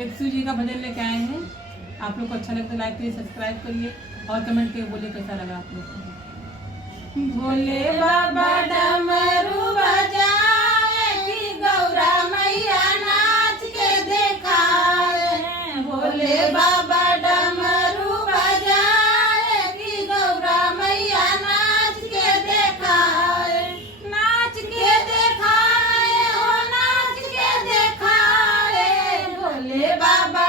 एक शिव जी का भजन लेके आए हैं। आप लोग को अच्छा लगता है लाइक करिए, सब्सक्राइब करिए और कमेंट करके बोलिए कैसा लगा आप लोग को। भोले बाबा डमरू बजाए कि गौरा मैया नाच के दिखाए। भोले बाबा डमरू बजाए कि गौरा मैया नाच के दिखाए। नाच के दिखाए, ओ नाच के दिखाए। भोले बाबा